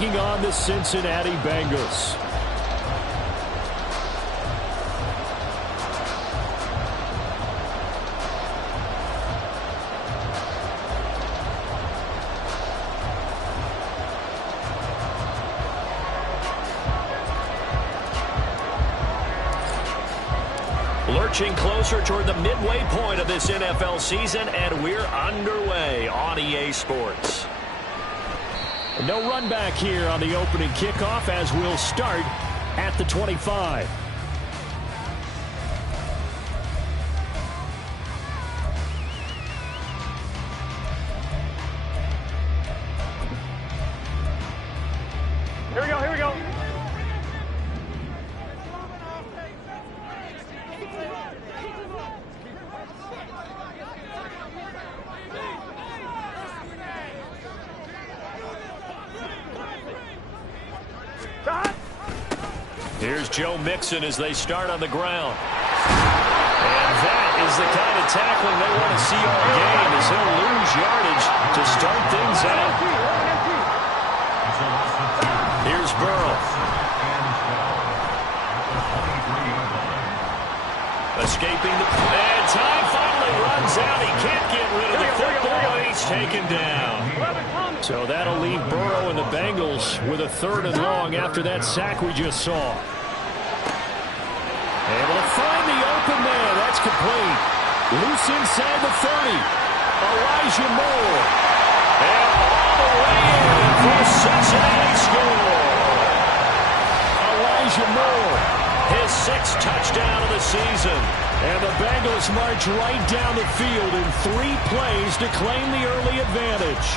taking on the Cincinnati Bengals. Lurching closer toward the midway point of this NFL season, and we're underway on EA Sports. No run back here on the opening kickoff as we'll start at the 25. Here we go, here we go. Here's Joe Mixon as they start on the ground. And that is the kind of tackling they want to see all game, as he'll lose yardage to start things out. Here's Burrow. Escaping the... And time finally runs out. He can't get rid of the football, and he's taken down. So that'll leave Burrow and the Bengals with a 3rd and long after that sack we just saw. Able to find the open man. That's complete. Loose inside the 30. Elijah Moore. And all the way in for a Cincinnati score. Elijah Moore. His 6th touchdown of the season. And the Bengals march right down the field in 3 plays to claim the early advantage.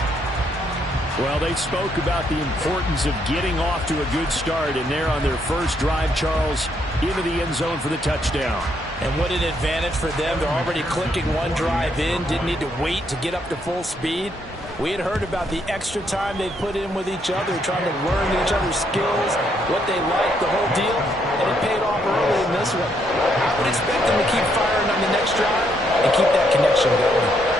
Well, they spoke about the importance of getting off to a good start, and they're on their first drive, Charles, into the end zone for the touchdown. And what an advantage for them. They're already clicking one drive in, didn't need to wait to get up to full speed. We had heard about the extra time they put in with each other, trying to learn each other's skills, what they like, the whole deal, and it paid off early in this one. I would expect them to keep firing on the next drive and keep that connection going.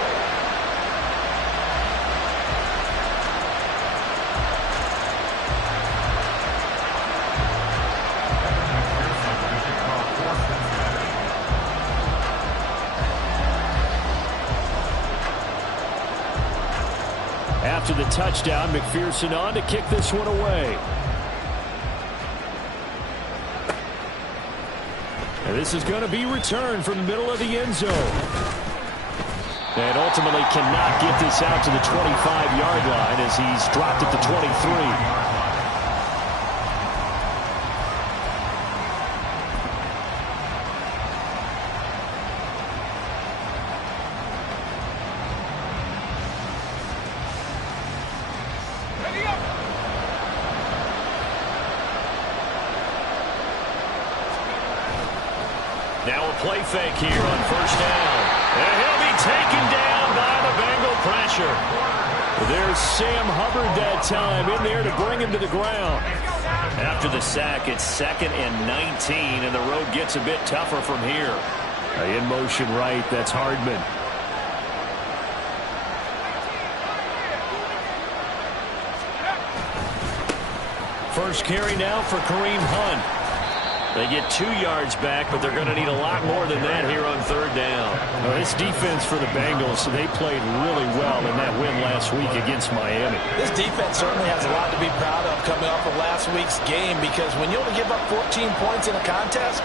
After the touchdown, McPherson on to kick this one away. And this is going to be returned from the middle of the end zone. And ultimately cannot get this out to the 25-yard line as he's dropped at the 23. Now a play fake here on 1st down. And he'll be taken down by the Bengal pressure. There's Sam Hubbard that time in there to bring him to the ground. After the sack, it's 2nd and 19, and the road gets a bit tougher from here. In motion right, that's Hardman. First carry now for Kareem Hunt. They get 2 yards back, but they're going to need a lot more than that here on 3rd down. This defense for the Bengals, they played really well in that win last week against Miami. This defense certainly has a lot to be proud of coming off of last week's game, because when you only give up 14 points in a contest,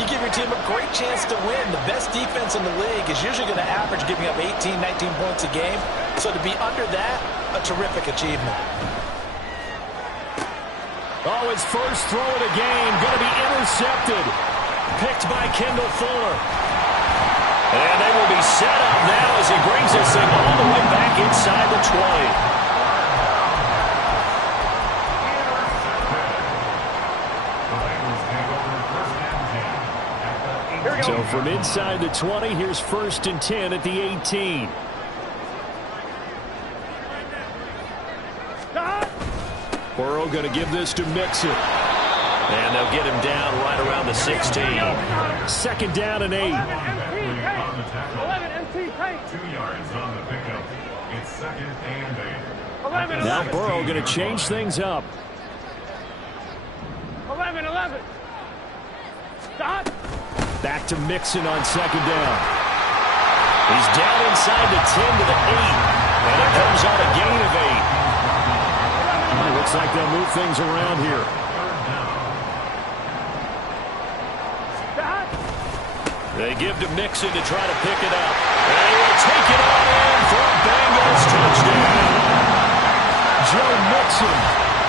you give your team a great chance to win. The best defense in the league is usually going to average giving up 18, 19 points a game. So to be under that, a terrific achievement. Oh, his first throw of the game going to be intercepted. Picked by Kendall Fuller. And they will be set up now as he brings this thing all the way back inside the 20. So from inside the 20, here's 1st and 10 at the 18. Burrow going to give this to Mixon. And they'll get him down right around the 16. 2nd down and 8. 11 MT, 2 yards on the pickup. It's 2nd and 8. Now Burrow going to change things up. 11. Stop. Back to Mixon on second down. He's down inside the 10 to the 8. And it comes on a gain of 8. It looks like they'll move things around here. Stop. They give to Mixon to try to pick it up. And he will take it on in for a Bengals touchdown. Joe Mixon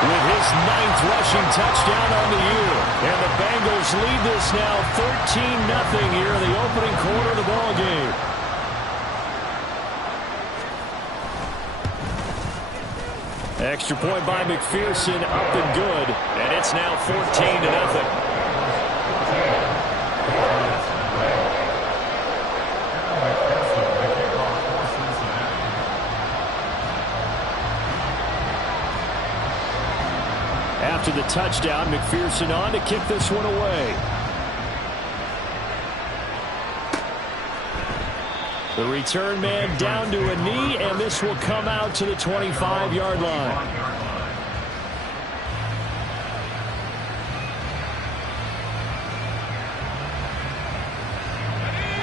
with his 9th rushing touchdown on the year. And the Bengals lead this now 13-0 here in the opening quarter of the ball game. Extra point by McPherson, up and good. And it's now 14-0. After the touchdown, McPherson on to kick this one away. The return man down to a knee, and this will come out to the 25-yard line.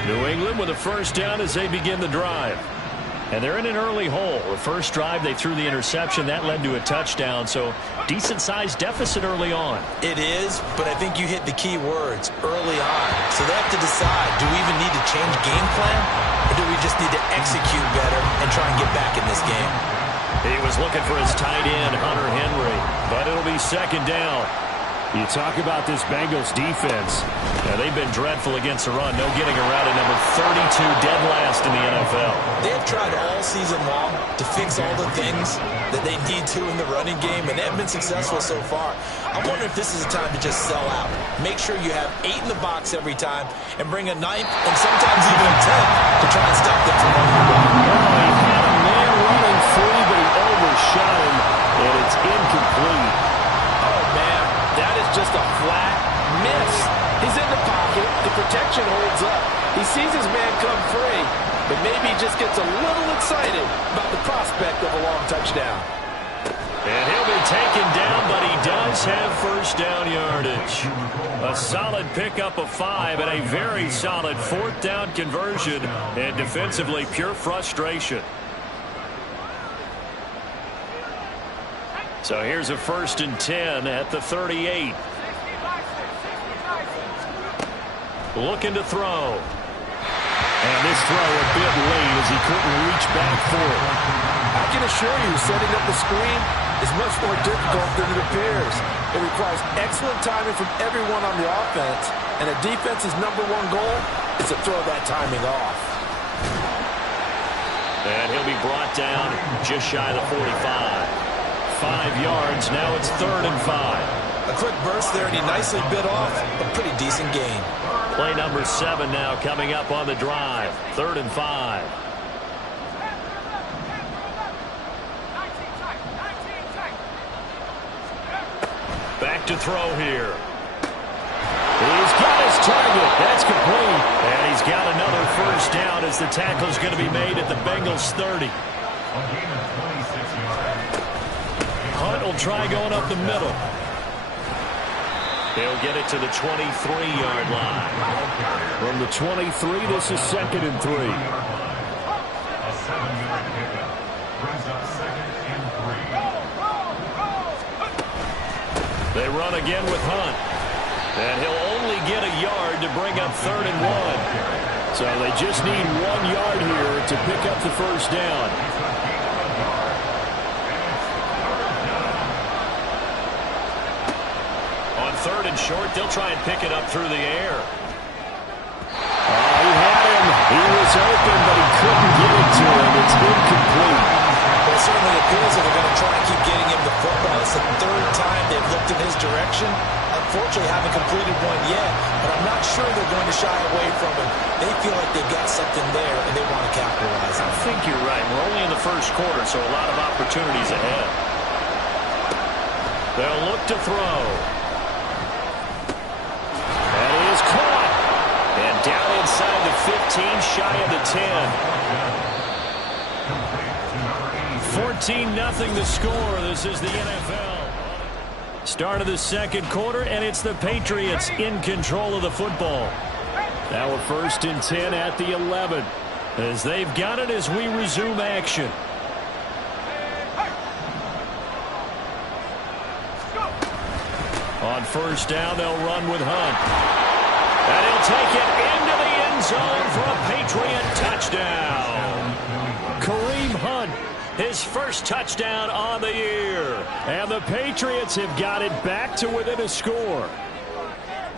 New England with a first down as they begin the drive. And they're in an early hole. The first drive, they threw the interception. That led to a touchdown, so decent-sized deficit early on. It is, but I think you hit the key words, early on. So they have to decide, do we even need to change game plan, or do we just need to execute better and try and get back in this game? He was looking for his tight end, Hunter Henry, but it'll be second down. You talk about this Bengals defense. Now, they've been dreadful against the run. No getting around at number 32, dead last in the NFL. They've tried all season long to fix all the things that they need to in the running game, and they haven't been successful so far. I wonder if this is a time to just sell out. Make sure you have 8 in the box every time and bring a 9th and sometimes even a 10th to try and stop them from running the ball. He had a man running free, but he overshot him, and it's incomplete. Oh, man, that is just a flat miss. He's in the pocket. The protection holds up. He sees his man come free, but maybe he just gets a little excited about the prospect of a long touchdown. And he'll be taken down, but he does have first down yardage. A solid pickup of 5 and a very solid 4th down conversion, and defensively pure frustration. So here's a 1st and 10 at the 38. Looking to throw. And this throw a bit late as he couldn't reach back for it. I can assure you, setting up the screen is much more difficult than it appears. It requires excellent timing from everyone on the offense, and a defense's #1 goal is to throw that timing off. And he'll be brought down just shy of the 45. 5 yards, now it's 3rd and 5. A quick burst there, and he nicely bit off a pretty decent gain. Play number 7 now coming up on the drive. 3rd and 5. Back to throw here. He's got his target. That's complete. And he's got another first down as the tackle's going to be made at the Bengals 30. Hunt will try going up the middle. He'll get it to the 23-yard line. From the 23, this is 2nd and 3. They run again with Hunt. And he'll only get a yard to bring up 3rd and 1. So they just need 1 yard here to pick up the first down. On 3rd and short, they'll try and pick it up through the air. He had him. He was open, but he couldn't get it to him. It's incomplete. Well, it certainly appears that they're going to try and keep getting him the football. It's the 3rd time they've looked in his direction. Unfortunately, haven't completed one yet, but I'm not sure they're going to shy away from him. They feel like they've got something there, and they want to capitalize on it. I think you're right. We're only in the first quarter, so a lot of opportunities ahead. They'll look to throw. That is caught. And down inside the 15, shy of the 10. 14-0 the score. This is the NFL. Start of the second quarter, and it's the Patriots in control of the football. Now we're 1st and 10 at the 11 as they've got it as we resume action. On 1st down, they'll run with Hunt. And he'll take it into the end zone for a Patriot touchdown. Kareem Hunt, his first touchdown on the year. And the Patriots have got it back to within a score.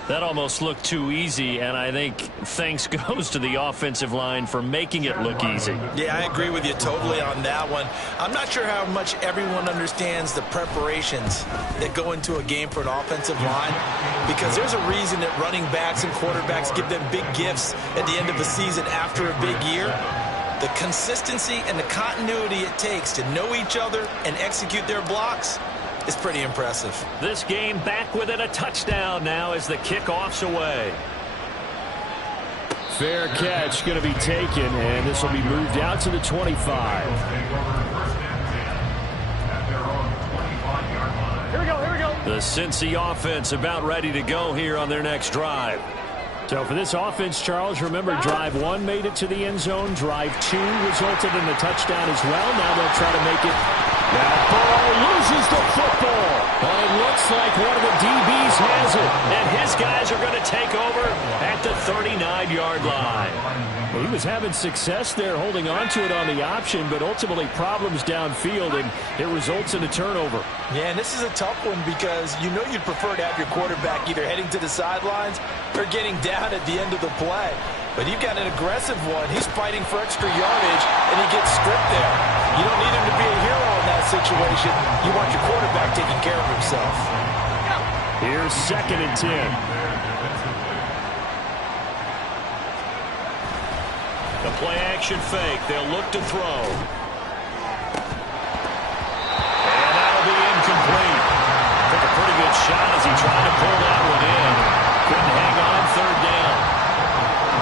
That almost looked too easy, and I think thanks goes to the offensive line for making it look easy. Yeah, I agree with you totally on that one. I'm not sure how much everyone understands the preparations that go into a game for an offensive line, because there's a reason that running backs and quarterbacks give them big gifts at the end of a season after a big year. The consistency and the continuity it takes to know each other and execute their blocks is pretty impressive. This game back within a touchdown now as the kickoff's away. Fair catch going to be taken, and this will be moved out to the 25. Here we go. The Cincy offense about ready to go here on their next drive. So for this offense, Charles, remember drive 1 made it to the end zone. Drive 2 resulted in the touchdown as well. Now they'll try to make it. That ball loses the football. But it looks like one of the DBs has it. And his guys are going to take over at the 39-yard line. Well, he was having success there holding on to it on the option, but ultimately problems downfield, and it results in a turnover. Yeah, and this is a tough one because you know you'd prefer to have your quarterback either heading to the sidelines or getting down at the end of the play. But you've got an aggressive one. He's fighting for extra yardage, and he gets stripped there. You don't need him to be a hero in that situation. You want your quarterback taking care of himself. Here's 2nd and 10. The play-action fake. They'll look to throw. And that'll be incomplete. Took a pretty good shot as he tried to pull that one in. Couldn't hang on 3rd down.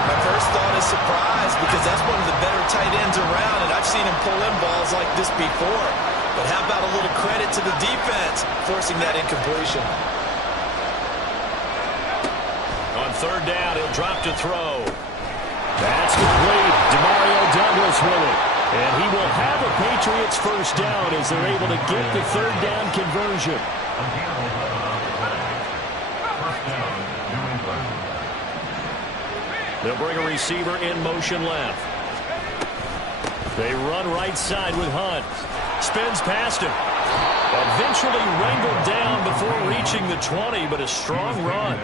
My first thought is surprise because that's one of the better tight ends around, and I've seen him pull in balls like this before. But how about a little credit to the defense forcing that incompletion? On 3rd down, he'll drop to throw. That's complete. Demario Douglas with it. And he will have a Patriots first down as they're able to get the 3rd down conversion. They'll bring a receiver in motion left. They run right side with Hunt. Spins past him. Eventually wrangled down before reaching the 20, but a strong run.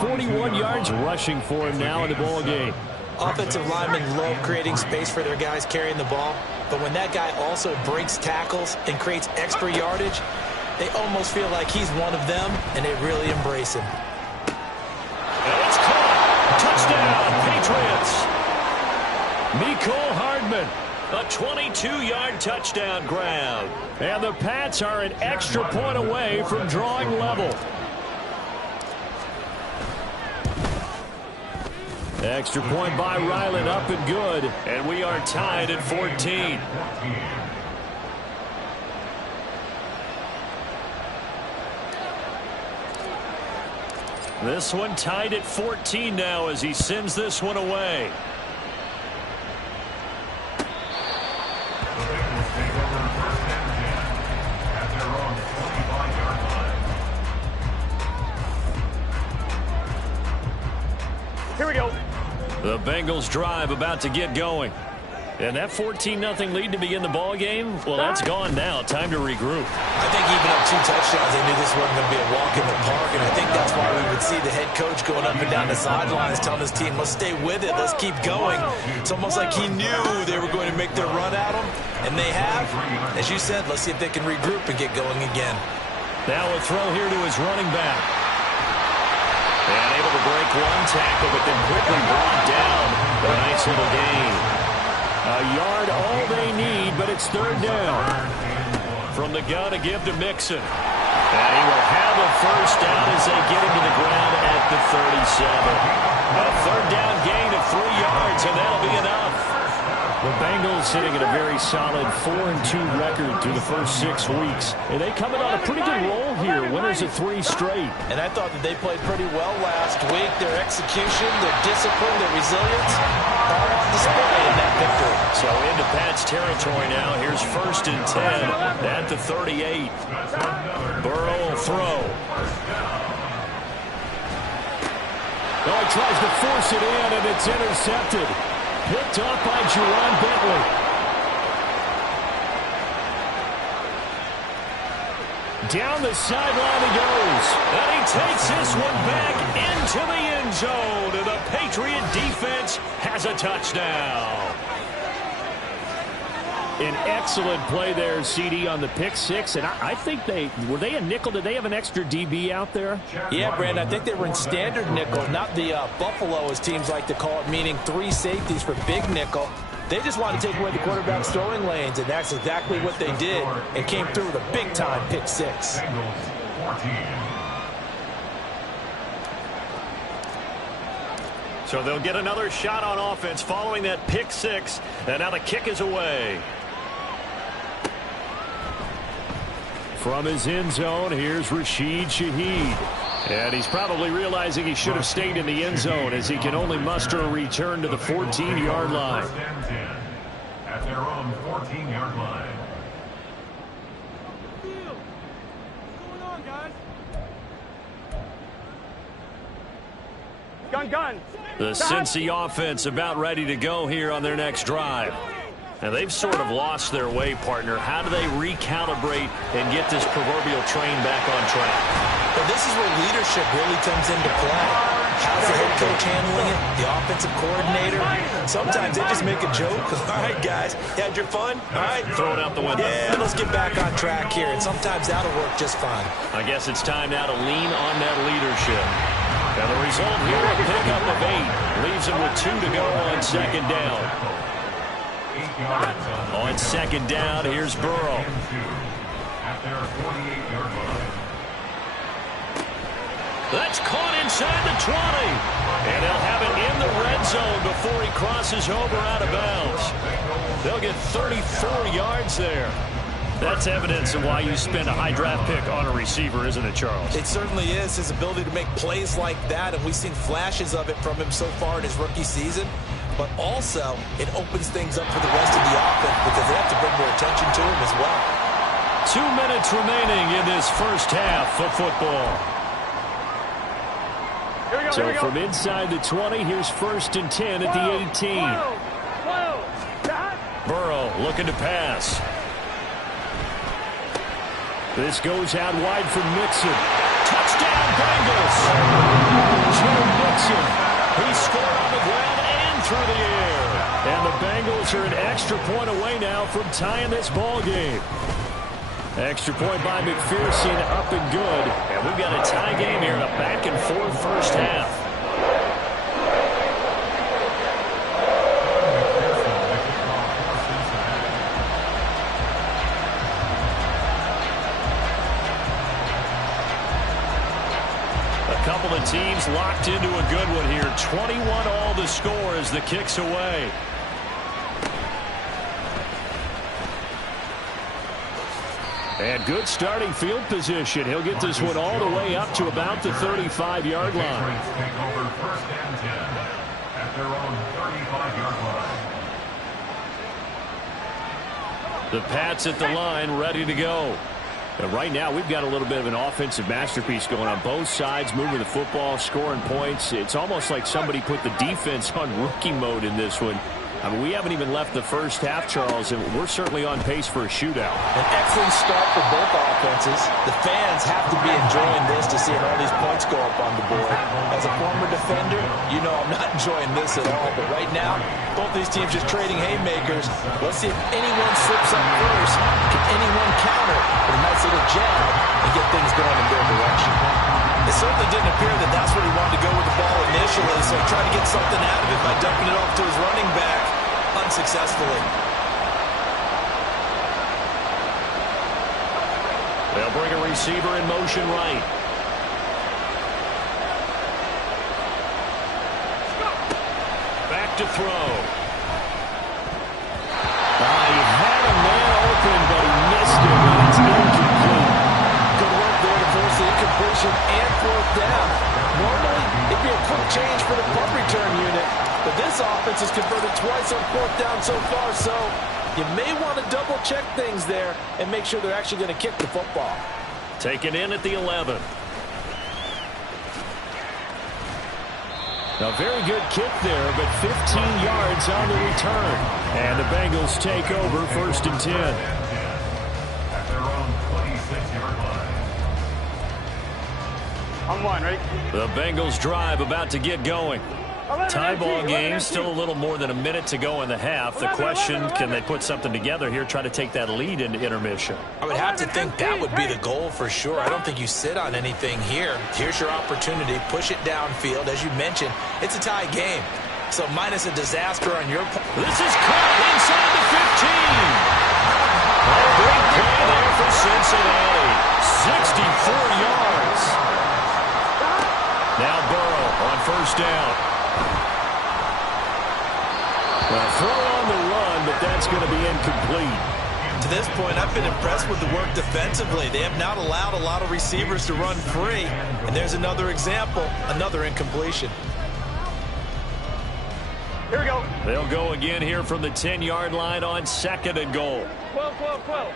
41 yards rushing for him now in the ball game. Offensive linemen love creating space for their guys carrying the ball, but when that guy also breaks tackles and creates extra yardage, they almost feel like he's one of them, and they really embrace him. And it's caught. Touchdown, Patriots. Mecole Hardman, a 22-yard touchdown grab. And the Pats are an extra point away from drawing level. Extra point by Ryland, up and good. And we are tied at 14. This one tied at 14 now as he sends this one away. Here we go. The Bengals drive about to get going. And that 14-0 lead to begin the ball game, well, that's gone now. Time to regroup. I think even up 2 touchdowns, they knew this wasn't going to be a walk in the park, and I think that's why we would see the head coach going up and down the sidelines telling his team, let's stay with it, let's keep going. It's almost like he knew they were going to make their run at him, and they have. As you said, let's see if they can regroup and get going again. Now a throw here to his running back. And able to break one tackle, but then quickly brought down. A nice little gain. A yard all they need, but it's 3rd down. From the gun to give to Mixon. And he will have a first down as they get him to the ground at the 37. A 3rd down gain of 3 yards, and that'll be enough. The Bengals sitting at a very solid 4-2 record through the first 6 weeks. And they come in on a pretty good roll here. Winners of 3 straight. And I thought that they played pretty well last week. Their execution, their discipline, their resilience, all on display in that victory. So into Pat's territory now. Here's 1st and 10 at the 38. Burrow will throw. Oh, he tries to force it in, and it's intercepted. Picked off by Jerron Bentley. Down the sideline he goes. And he takes this one back into the end zone. And the Patriot defense has a touchdown. An excellent play there, CD, on the pick 6. And I think were they a nickel? Did they have an extra DB out there? Yeah, Brandon, I think they were in standard nickel, not the Buffalo, as teams like to call it, meaning 3 safeties for big nickel. They just want to take away the quarterback's throwing lanes, and that's exactly what they did, and came through with a big-time pick 6. So they'll get another shot on offense following that pick 6. And now the kick is away. From his end zone, here's Rashid Shaheed. And he's probably realizing he should have stayed in the end zone as he can only muster a return to the 14-yard line. At their own 14-yard line. What's going on, guys? Gun. The Cincy offense about ready to go here on their next drive. And they've sort of lost their way, partner. How do they recalibrate and get this proverbial train back on track? But this is where leadership really comes into play. How's the head coach handling it? The offensive coordinator? Sometimes they just make a joke. All right, guys, you had your fun? All right. Throw it out the window. Yeah, let's get back on track here. And sometimes that'll work just fine. I guess it's time now to lean on that leadership. And the result here, a pickup of 8. Leaves him with 2 to go on 2nd down. On 2nd down, here's Burrow. At their 48-yard line. That's caught inside the 20. And they'll have it in the red zone before he crosses over out of bounds. They'll get 34 yards there. That's evidence of why you spend a high draft pick on a receiver, isn't it, Charles? It certainly is. His ability to make plays like that, and we've seen flashes of it from him so far in his rookie season. But also, it opens things up for the rest of the offense because they have to bring more attention to him as well. 2 minutes remaining in this first half of football. So from inside the 20, here's 1st and 10 at the 18. Burrow looking to pass. This goes out wide for Mixon. Touchdown, Bengals! Joe Mixon. He scored on the ground and through the air. And the Bengals are an extra point away now from tying this ball game. Extra point by McPherson, up and good. And we've got a tie game here in a back-and-forth first half. A couple of teams locked into a good one here. 21 all the score as the kick's away. And good starting field position. He'll get this one all the way up to about the 35-yard line. Take over 1st and 10 at their own 35-yard line. The Pats at the line, ready to go. And right now, we've got a little bit of an offensive masterpiece going on both sides, moving the football, scoring points. It's almost like somebody put the defense on rookie mode in this one. I mean, we haven't even left the first half, Charles, and we're certainly on pace for a shootout. An excellent start for both offenses. The fans have to be enjoying this to see all these points go up on the board. As a former defender, you know I'm not enjoying this at all. But right now, both these teams just trading haymakers. Let's see if anyone slips up first. Can anyone counter with a nice little jab and get things going in their direction? It certainly didn't appear that that's where he wanted to go with the ball initially, so he tried to get something out of it by dumping it off to his running back unsuccessfully. They'll bring a receiver in motion right. Back to throw. situation and 4th down. Normally, it'd be a quick change for the punt return unit, but this offense has converted twice on 4th down so far, so you may want to double-check things there and make sure they're actually going to kick the football. Taken in at the 11. A very good kick there, but 15 yards on the return. And the Bengals take over 1st and 10. At their own 26-yard line. On one, right? The Bengals drive about to get going. Tie ball game, still a little more than a minute to go in the half. The question, can they put something together here, try to take that lead into intermission? I would have to think that would be the goal for sure. I don't think you sit on anything here. Here's your opportunity. Push it downfield. As you mentioned, it's a tie game. So minus a disaster on your part. This is caught inside the 15. A big play there for Cincinnati. 64 yards. Now Burrow on 1st down. Well, throw on the run, but that's going to be incomplete. To this point, I've been impressed with the work defensively. They have not allowed a lot of receivers to run free. And there's another example, another incompletion. Here we go. They'll go again here from the 10-yard line on 2nd and goal. 12, 12, 12.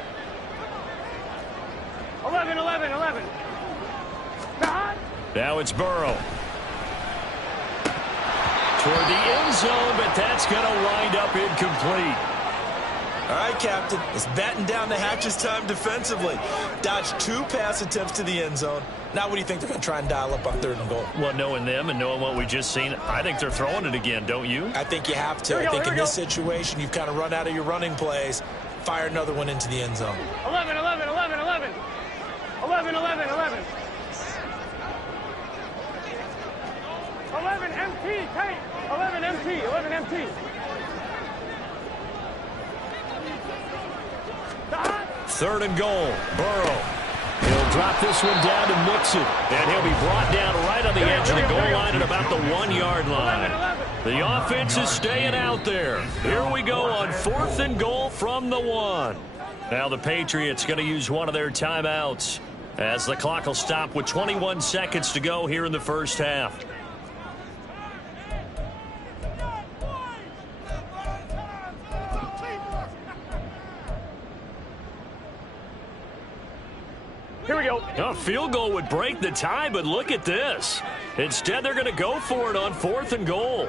11, 11, 11. Now it's Burrow. Toward the end zone, but that's going to wind up incomplete. All right, Captain. It's batten down the hatches time defensively. Dodged 2 pass attempts to the end zone. Now what do you think they're going to try and dial up on 3rd and goal? Well, knowing them and knowing what we just seen, I think they're throwing it again, don't you? I think you have to. I think in this situation, you've kind of run out of your running plays. Fire another one into the end zone. 11, 11, 11, 11. 11, 11, 11. 11 MT, tight. 11 MT, 11 MT. 3rd and goal. Burrow. He'll drop this one down to Mixon. And he'll be brought down right on the edge of the goal line at about the 1-yard line. The offense is staying out there. Here we go on 4th and goal from the 1. Now the Patriots going to use one of their timeouts as the clock will stop with 21 seconds to go here in the 1st half. Here we go. A field goal would break the tie, but look at this. Instead, they're going to go for it on 4th and goal.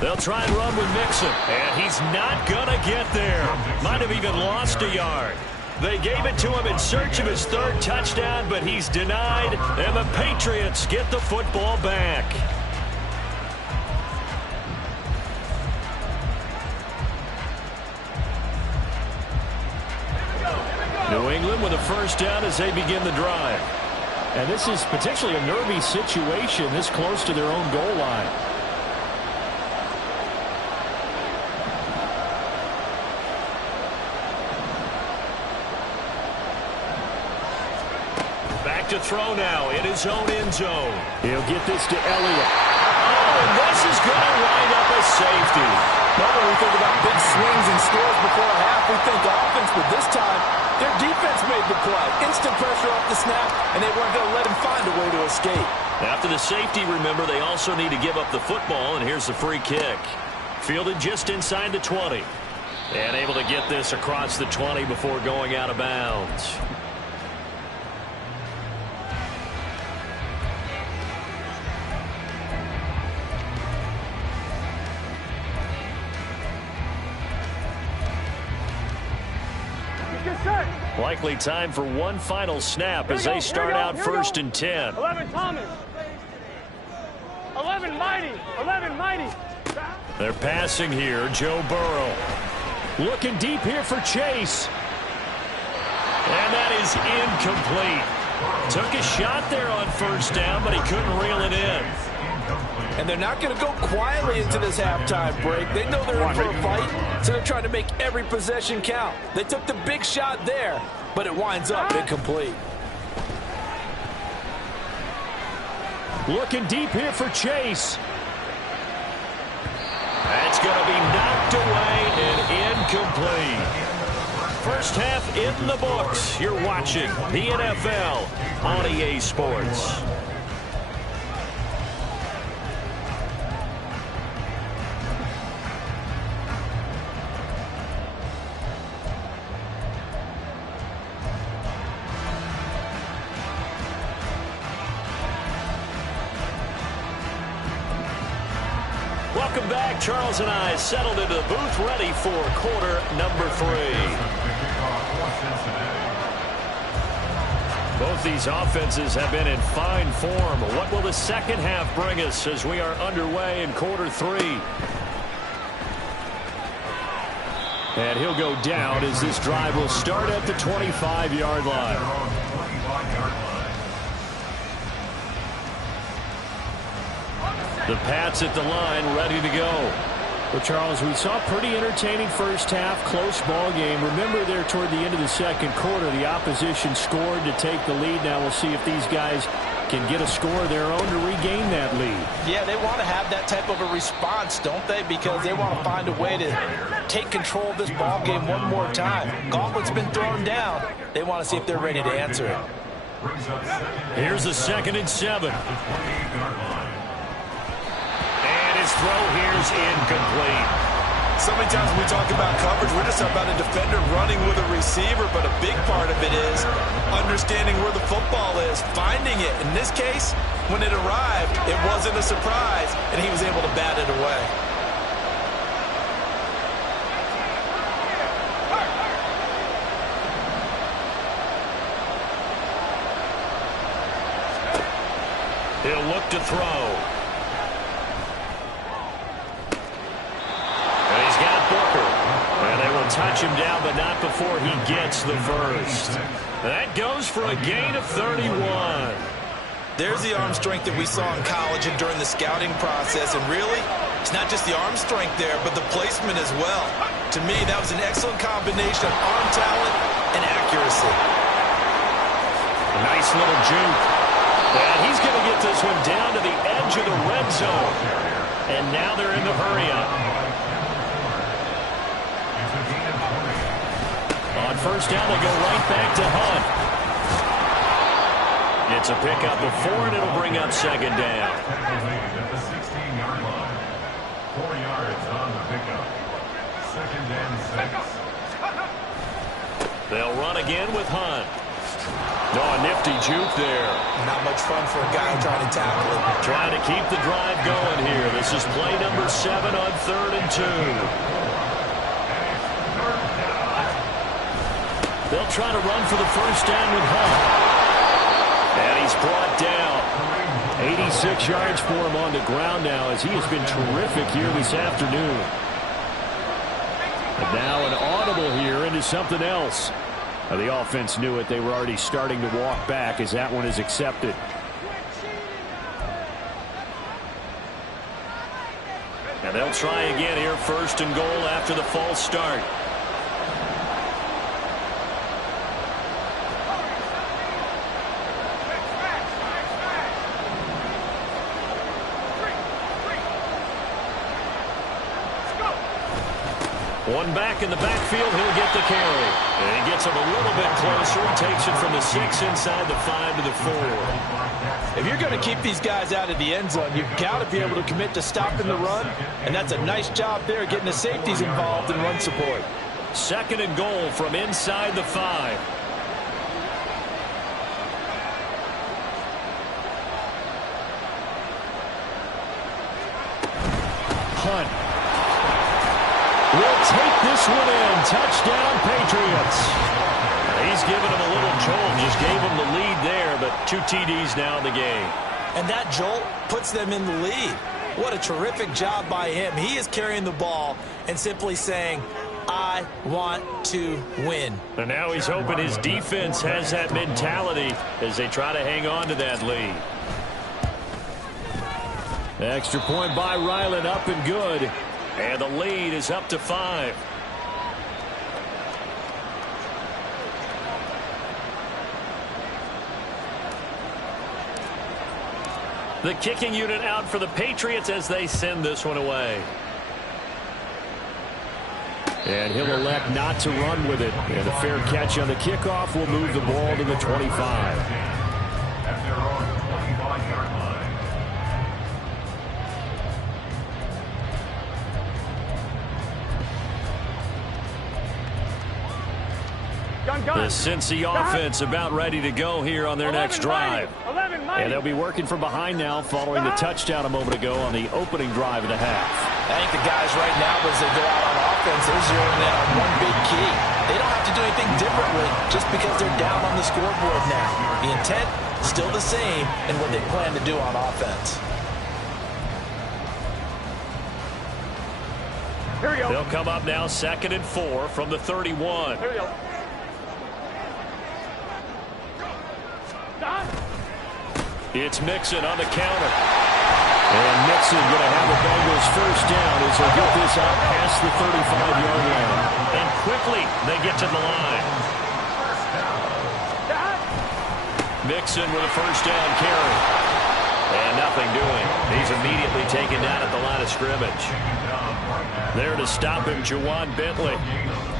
They'll try and run with Mixon, and he's not going to get there. Might have even lost a yard. They gave it to him in search of his 3rd touchdown, but he's denied, and the Patriots get the football back. New England with a 1st down as they begin the drive. And this is potentially a nervy situation this close to their own goal line. Back to throw now in his own end zone. He'll get this to Elliott. Oh, and this is going to wind up a safety. Normally we think about big swings and scores before a half. We think offense, but this time their defense made the play. Instant pressure off the snap, and they weren't going to let him find a way to escape. After the safety, remember, they also need to give up the football, and here's the free kick. Fielded just inside the 20. And able to get this across the 20 before going out of bounds. Likely time for one final snap as they start out 1st and 10. 11 Thomas. 11 Mighty. 11 Mighty. They're passing here. Joe Burrow. Looking deep here for Chase. And that is incomplete. Took a shot there on 1st down, but he couldn't reel it in. And they're not going to go quietly into this halftime break. They know they're in for a fight, so they're trying to make every possession count. They took the big shot there, but it winds up incomplete. Looking deep here for Chase. That's going to be knocked away and incomplete. first half in the books. You're watching the NFL on EA Sports. Welcome back. Charles and I settled into the booth ready for quarter number 3. Both these offenses have been in fine form. What will the second half bring us as we are underway in quarter 3? And he'll go down as this drive will start at the 25-yard line. The Pats at the line, ready to go. Well, Charles, we saw a pretty entertaining first half, close ball game. Remember there toward the end of the second quarter, the opposition scored to take the lead. Now we'll see if these guys can get a score of their own to regain that lead. Yeah, they want to have that type of a response, don't they? Because they want to find a way to take control of this ball game one more time. Gauntlet's been thrown down. They want to see if they're ready to answer it. Here's the 2nd and 7. His throw here's incomplete. So many times when we talk about coverage, we're just about a defender running with a receiver, but a big part of it is understanding where the football is, finding it. In this case, when it arrived, it wasn't a surprise, and he was able to bat it away. He'll look to throw. Touch him down, but not before he gets the first. That goes for a gain of 31. There's the arm strength that we saw in college and during the scouting process. And really, it's not just the arm strength there, but the placement as well. To me, that was an excellent combination of arm talent and accuracy. A nice little juke. And he's going to get this one down to the edge of the red zone. And now they're in the hurry-up. On first down, they go right back to Hunt. It's a pickup of 4, and it'll bring up 2nd down. At the 16-yard line. 4 yards on the pickup. 2nd and 6. They'll run again with Hunt. Oh, a nifty juke there. Not much fun for a guy trying to tackle it. Trying to keep the drive going here. This is play number 7 on 3rd and 2. They'll try to run for the first down with Hunt. And he's brought down. 86 yards for him on the ground now as he has been terrific here this afternoon. And now an audible here into something else. Now the offense knew it. They were already starting to walk back as that one is accepted. And they'll try again here, 1st and goal after the false start. One back in the backfield, he'll get the carry. And he gets him a little bit closer. Takes it from the 6 inside the 5 to the 4. If you're going to keep these guys out of the end zone, you've got to be able to commit to stopping the run. And that's a nice job there, getting the safeties involved in run support. 2nd and goal from inside the 5. Hunt will take this one in. Touchdown, Patriots. He's given him a little jolt. Just gave him the lead there, but 2 TDs now in the game. And that jolt puts them in the lead. What a terrific job by him. He is carrying the ball and simply saying, I want to win. And now he's hoping his defense has that mentality as they try to hang on to that lead. Extra point by Ryland, up and good. And the lead is up to 5. The kicking unit out for the Patriots as they send this one away. And he'll elect not to run with it. And a fair catch on the kickoff will move the ball to the 25. At their own 25-yard line. The Cincy offense about ready to go here on their next drive. And they'll be working from behind now following the touchdown a moment ago on the opening drive of the half. I think the guys right now, as they go out on offense, they're zeroing in on one big key. They don't have to do anything differently just because they're down on the scoreboard now. The intent still the same in what they plan to do on offense. Here we go. They'll come up now 2nd and 4 from the 31. Here we go. It's Mixon on the counter. And Mixon going to have the Bengals first down as they get this out past the 35-yard line. And quickly they get to the line. Mixon with a first down carry. And nothing doing. He's immediately taken down at the line of scrimmage. There to stop him, Juwan Bentley.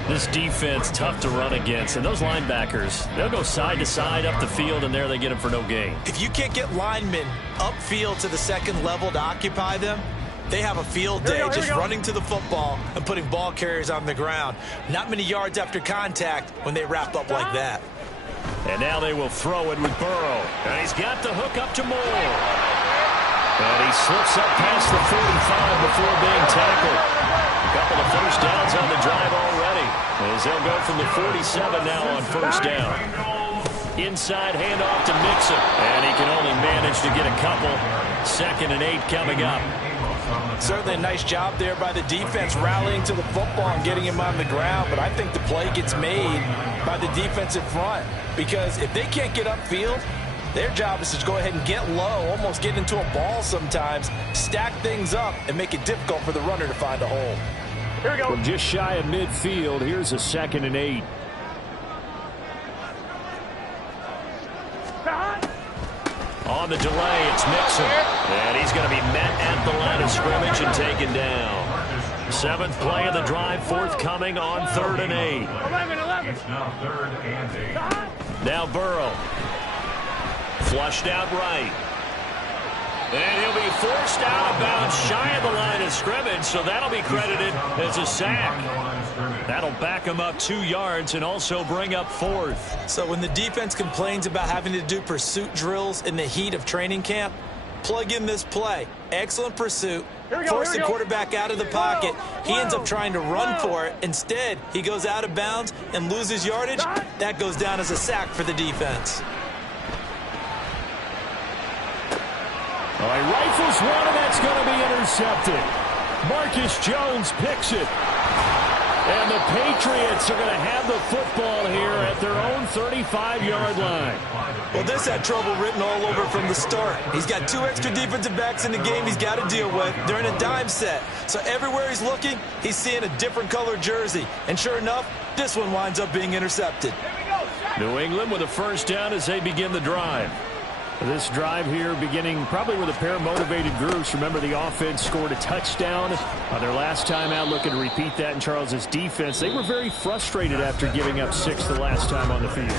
This defense tough to run against. And those linebackers, they'll go side to side up the field, and there they get him for no gain. If you can't get linemen upfield to the second level to occupy them, they have a field day just running to the football and putting ball carriers on the ground. Not many yards after contact when they wrap up like that. And now they will throw it with Burrow. And he's got the hook up to Moore. And he slips up past the 45 before being tackled. A couple of first downs on the drive already, as they'll go from the 47 now on first down. Inside handoff to Mixon, and he can only manage to get a couple. 2nd and 8 coming up. Certainly a nice job there by the defense rallying to the football and getting him on the ground, but I think the play gets made by the defensive front, because if they can't get upfield, their job is to go ahead and get low, almost get into a ball sometimes, stack things up, and make it difficult for the runner to find a hole. Here we go. From just shy of midfield, here's a 2nd and 8. On the delay, it's Mixon. And he's going to be met at the line of scrimmage and taken down. 7th play of the drive, forthcoming on 3rd and 8. 11. It's now 3rd and 8. Now Burrow. Flushed out right. And he'll be forced out of bounds shy of the line of scrimmage, so that'll be credited as a sack. That'll back him up 2 yards and also bring up 4th. So when the defense complains about having to do pursuit drills in the heat of training camp, plug in this play. Excellent pursuit. Force the quarterback out of the pocket. He ends up trying to run for it. Instead, he goes out of bounds and loses yardage. That goes down as a sack for the defense. All right, rifles one, and that's going to be intercepted. Marcus Jones picks it. And the Patriots are going to have the football here at their own 35-yard line. Well, this had trouble written all over from the start. He's got 2 extra defensive backs in the game he's got to deal with. They're in a dime set. So everywhere he's looking, he's seeing a different color jersey. And sure enough, this one winds up being intercepted. New England with a first down as they begin the drive. This drive here beginning probably with a pair of motivated groups. Remember, the offense scored a touchdown on their last time out, looking to repeat that in Charles's defense. They were very frustrated after giving up 6 the last time on the field.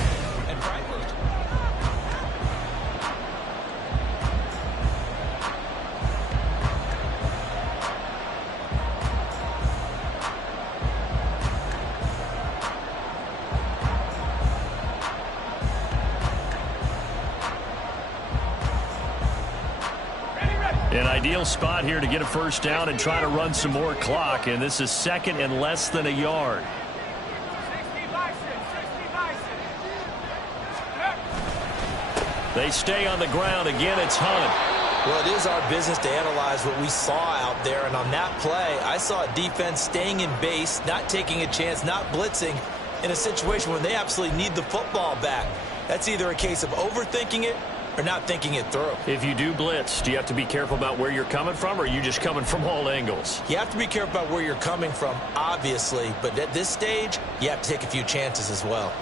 An ideal spot here to get a first down and try to run some more clock, and this is 2nd and less than a yard. They stay on the ground. Again, it's Hunt. Well, it is our business to analyze what we saw out there, and on that play, I saw a defense staying in base, not taking a chance, not blitzing, in a situation where they absolutely need the football back. That's either a case of overthinking it or not thinking it through. If you do blitz, do you have to be careful about where you're coming from, or are you just coming from all angles? You have to be careful about where you're coming from, obviously, but at this stage, you have to take a few chances as well.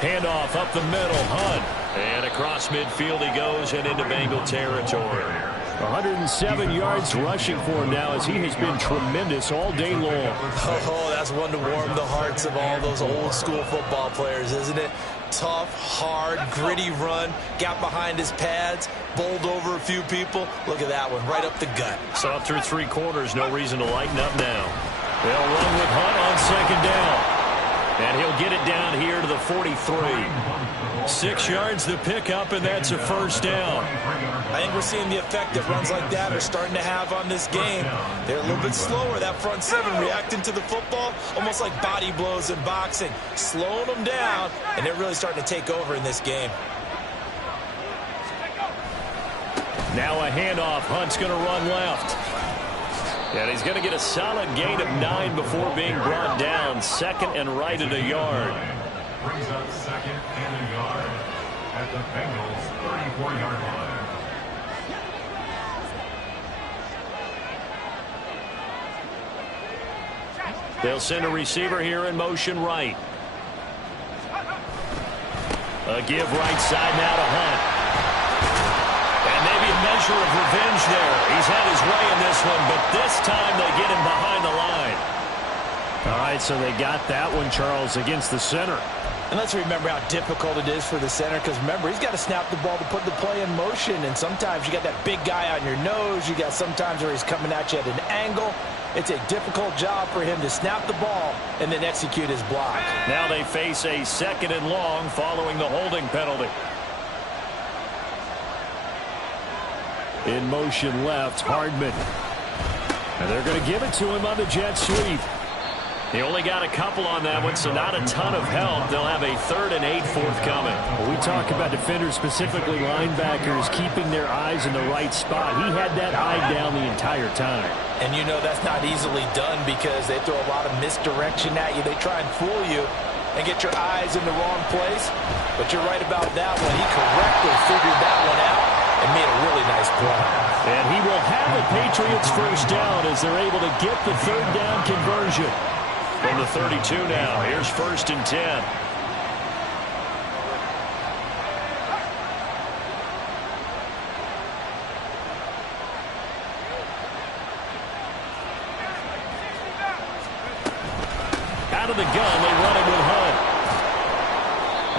Handoff up the middle. Hunt. And across midfield he goes and into Bengal territory. 107 yards rushing for him now as he has been tremendous all day long. Oh, that's one to warm the hearts of all those old school football players, isn't it? Tough, hard, gritty run. Got behind his pads, bowled over a few people. Look at that one, right up the gut. Saw through 3 quarters, no reason to lighten up now. They'll run with Hunt on second down. And he'll get it down here to the 43. 6 yards the pickup, and that's a first down. I think we're seeing the effect that runs like that are starting to have on this game. They're a little bit slower, that front seven, reacting to the football, almost like body blows in boxing, slowing them down, and they're really starting to take over in this game. Now a handoff. Hunt's going to run left. And he's going to get a solid gain of 9 before being brought down. Second and right at a yard. Brings up second and a yard at the Bengals' 34-yard line. They'll send a receiver here in motion right. A give right side now to Hunt. And maybe a measure of revenge there. He's had his way in this one, but this time they get him behind the line. All right, so they got that one, Charles, against the center. And let's remember how difficult it is for the center, because remember, he's got to snap the ball to put the play in motion, and sometimes you got that big guy on your nose. You got sometimes where he's coming at you at an angle. It's a difficult job for him to snap the ball and then execute his block. Now they face a second and long following the holding penalty. In motion left, Hardman. And they're going to give it to him on the jet sweep. He only got a couple on that one, so not a ton of help. They'll have a 3rd and 8 forthcoming. When we talk about defenders, specifically linebackers, keeping their eyes in the right spot. He had that eye down the entire time. And you know that's not easily done because they throw a lot of misdirection at you. They try and fool you and get your eyes in the wrong place. But you're right about that one. He correctly figured that one out and made a really nice play. And he will have the Patriots first down as they're able to get the 3rd down conversion. From the 32 now, here's 1st and 10. Out of the gun, they run it with Hunt.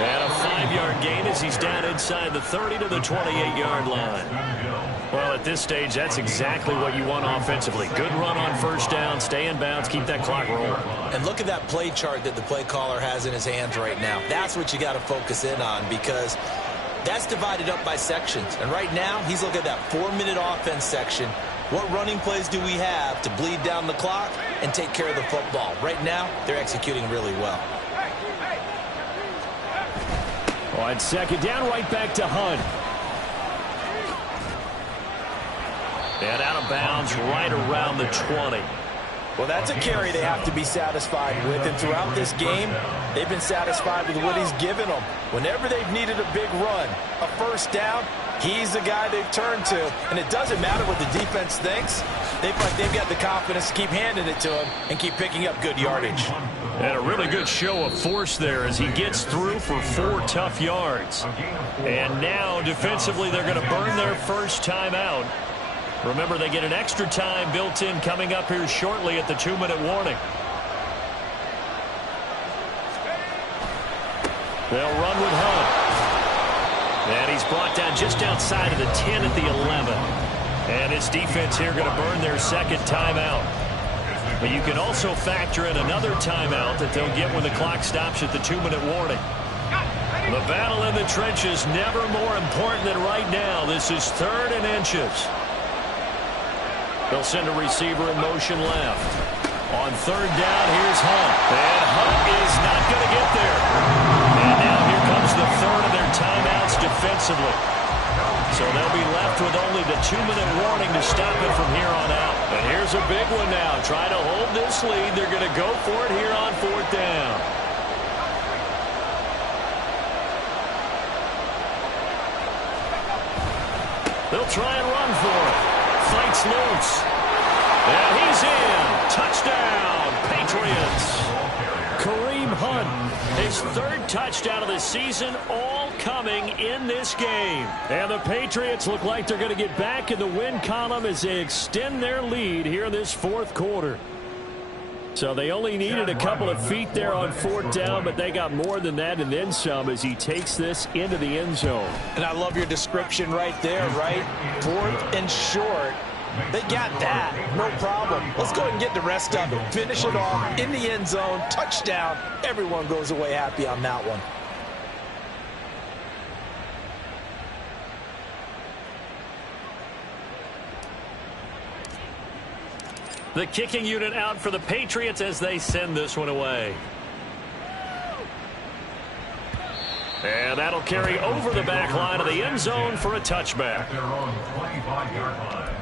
And a 5-yard gain as he's down inside the 30 to the 28-yard line. Well, at this stage, that's exactly what you want offensively. Good run on first down, stay in bounds, keep that clock rolling. And look at that play chart that the play caller has in his hands right now. That's what you got to focus in on because that's divided up by sections. And right now, he's looking at that 4-minute offense section. What running plays do we have to bleed down the clock and take care of the football? Right now, they're executing really well. On second down, right back to Hunt. And out of bounds right around the 20. Well, that's a carry they have to be satisfied with. And throughout this game, they've been satisfied with what he's given them. Whenever they've needed a big run, a first down, he's the guy they've turned to. And it doesn't matter what the defense thinks. They feel like they've got the confidence to keep handing it to him and keep picking up good yardage. And a really good show of force there as he gets through for 4 tough yards. And now, defensively, they're going to burn their first time out. Remember, they get an extra time built in coming up here shortly at the 2-minute warning. They'll run with Hunt. And he's brought down just outside of the 10 at the 11. And his defense here going to burn their second timeout. But you can also factor in another timeout that they'll get when the clock stops at the 2-minute warning. The battle in the trenches never more important than right now. This is 3rd and inches. They'll send a receiver in motion left. On 3rd down, here's Hunt. And Hunt is not going to get there. And now here comes the 3rd of their timeouts defensively. So they'll be left with only the 2-minute warning to stop it from here on out. And here's a big one now. Trying to hold this lead. They're going to go for it here on 4th down. They'll try and run for it. Fights loose. And he's in. Touchdown, Patriots. Kareem Hunt. His third touchdown of the season, all coming in this game. And the Patriots look like they're going to get back in the win column as they extend their lead here in this fourth quarter. So they only needed a couple of feet there on fourth down, but they got more than that and then some as he takes this into the end zone. And I love your description right there, right? Fourth and short. They got that. No problem. Let's go ahead and get the rest of it. Finish it off in the end zone. Touchdown. Everyone goes away happy on that one. The kicking unit out for the Patriots as they send this one away. And that'll carry over the back line of the end zone for a touchback. Their own 25-yard line.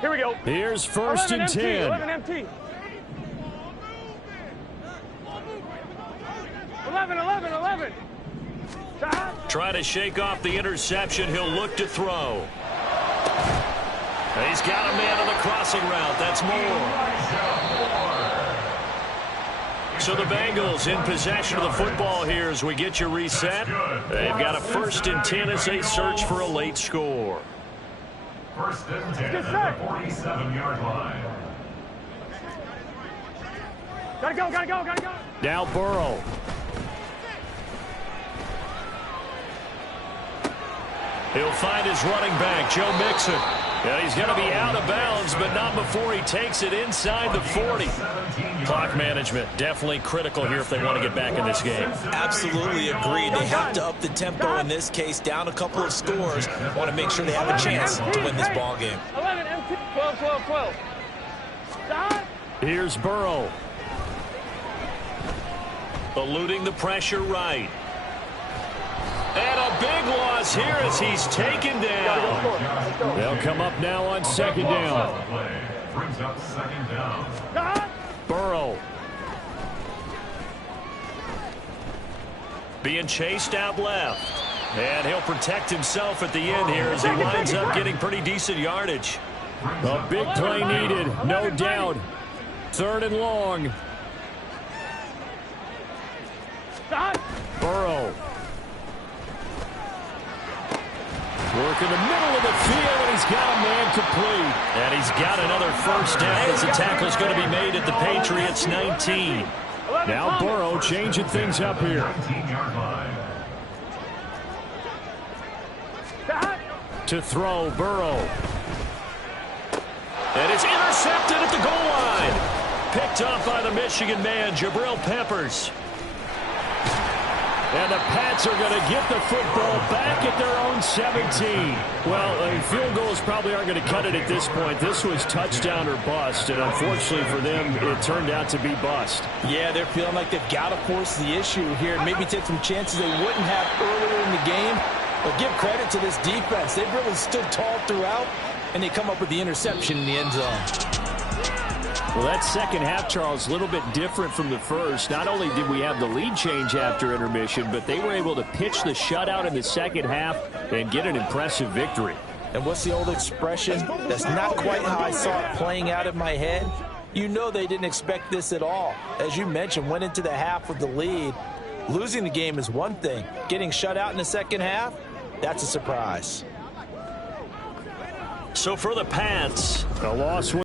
Here we go. Here's first and 10. 11 MT. 11. Try to shake off the interception. He'll look to throw. He's got a man on the crossing route. That's Moore. So the Bengals in possession of the football here as we get you reset. They've got a first and 10 as they search for a late score. First and 10 at the 47-yard line. Gotta go. Now Burrow. He'll find his running back, Joe Mixon. And he's going to be out of bounds, but not before he takes it inside the 40. Clock management, definitely critical here if they want to get back in this game. Absolutely agree. They have to up the tempo in this case, down a couple of scores. Want to make sure they have a chance to win this ball game. 11 MT. 12. Here's Burrow. Eluding the pressure right. And a big loss here as he's taken down. They'll come up now on second down. Brings up second down. Burrow. Being chased out left. And he'll protect himself at the end here as he winds up getting pretty decent yardage. A big play needed, no doubt. Third and long. Burrow. Work in the middle of the field, and he's got a man complete. And he's got another first down as the tackle's going to be made at the Patriots 19. Now Burrow changing things up here. 19-yard line. To throw, Burrow. And it's intercepted at the goal line. Picked off by the Michigan man, Jabril Peppers. And the Pats are going to get the football back at their own 17. Well, field goals probably aren't going to cut it at this point. This was touchdown or bust, and unfortunately for them, it turned out to be bust. Yeah, they're feeling like they've got to force the issue here and maybe take some chances they wouldn't have earlier in the game. But give credit to this defense. They've really stood tall throughout, and they come up with the interception in the end zone. Well, that second half, Charles, a little bit different from the first. Not only did we have the lead change after intermission, but they were able to pitch the shutout in the second half and get an impressive victory. And what's the old expression? That's not quite how I saw it playing out in my head. You know they didn't expect this at all. As you mentioned, went into the half with the lead. Losing the game is one thing. Getting shut out in the second half, that's a surprise. So for the Pats, the loss